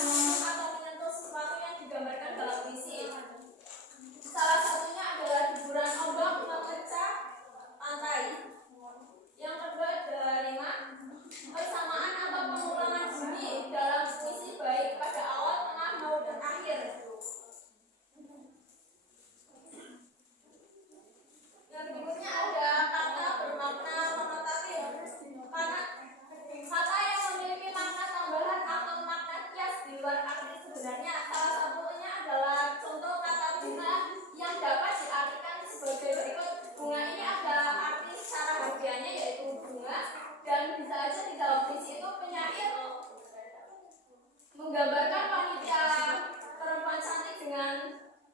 atau menyentuh sesuatu yang digambarkan dalam puisi. Salah satunya adalah guguran ombak memecah pantai. Yang kedua adalah 5, persamaan atau pengulangan bunyi dalam puisi baik pada awal, tengah maupun akhir. Yang berikutnya ada kata bermakna konotatif. Karena kata yang memiliki makna tambahan atau makna kias di luar arti sebenarnya. Salah satunya adalah contoh kata bunga yang dapat diartikan sebagai berikut. Bunga ini ada arti secara harfiahnya yaitu bunga, dan bisa saja di dalam puisi itu penyair menggambarkan wanita perempuan cantik dengan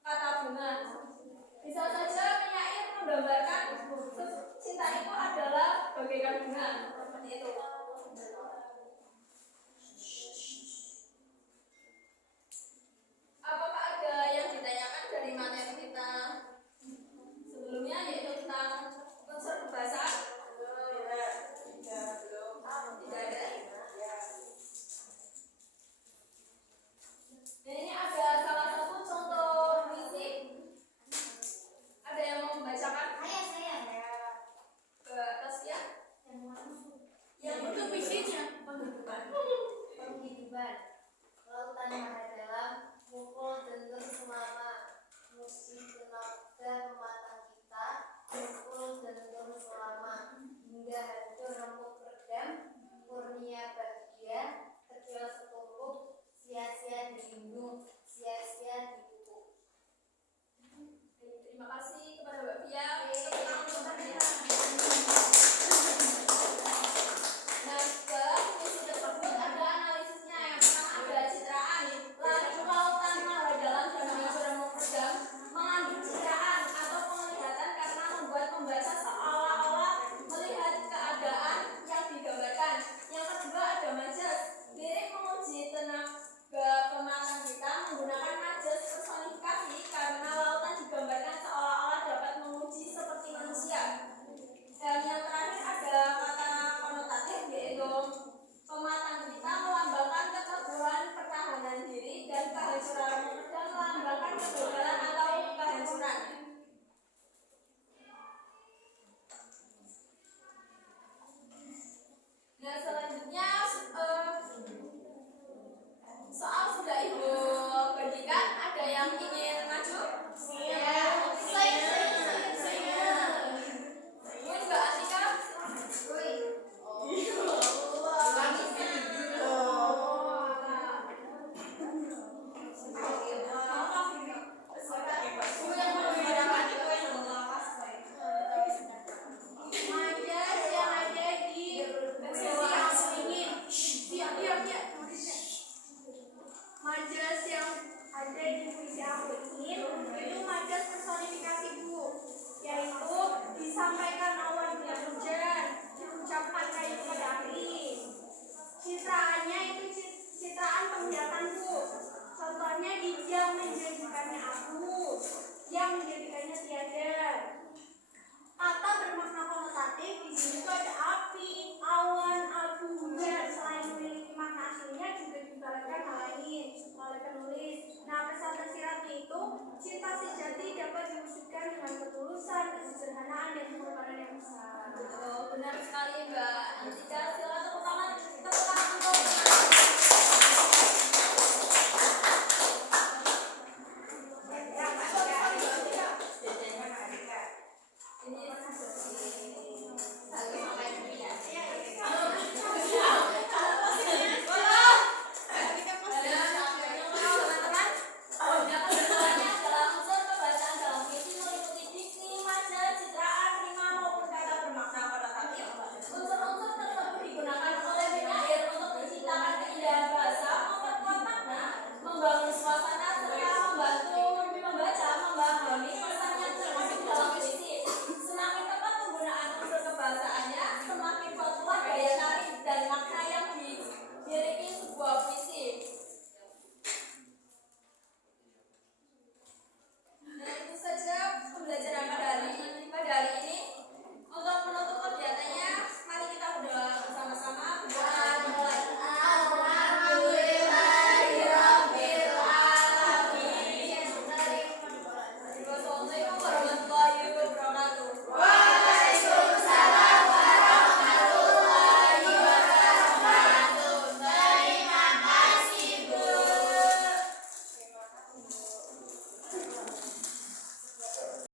kata bunga. Bisa saja penyair menggambarkan cinta itu adalah bagaikan bunga, seperti itu. Apakah ada yang ditanyakan dari materi kita sebelumnya, yaitu tentang unsur kebahasaan? Tidak ada. Dan ini ada salah satu contoh puisi. Ada yang mau membacakan? Saya. Ke atas ya. Yang itu puisinya penghidupan. Lautan maha dalam, mukul dentur selama, musik tenaga pematang kita, mukul dentur selama, hingga hancur remuk redam, murnia bahagia, kecil setumpuk, sia-sia dirindung, sia-sia dipupuk. Terima kasih kepada Mbak Fia. Nah, dalam puisi tersebut ada analisisnya. Yang pertama ada citraan. Lalu lautan maha dalam dan hancur remuk redam mengandung citraan atau penglihatan karena membuat pembaca seolah-olah melihat keadaan yang digambarkan. Yang kedua ada majas. Lirik menguji tenaga pematang kita menggunakan majas personifikasi karena lautan digambarkan seolah-olah dapat menguji seperti manusia. Dan yang terakhir ada kata konotatif, yaitu pematang kita melambangkan keteguhan pertahanan diri dan kehancuran dan melambangkan kegagalan atau kehancuran. Nah, selanjutnya soal sudah Ibu bagikan. Ada yang ingin maju? Ya, saya. Mbak Atika? Majas yang ada di puisi aku ini itu majas personifikasi Bu, yaitu disampaikan awan dengan hujan, diucapkan kayu pada api. Citraannya itu citraan penglihatan Bu.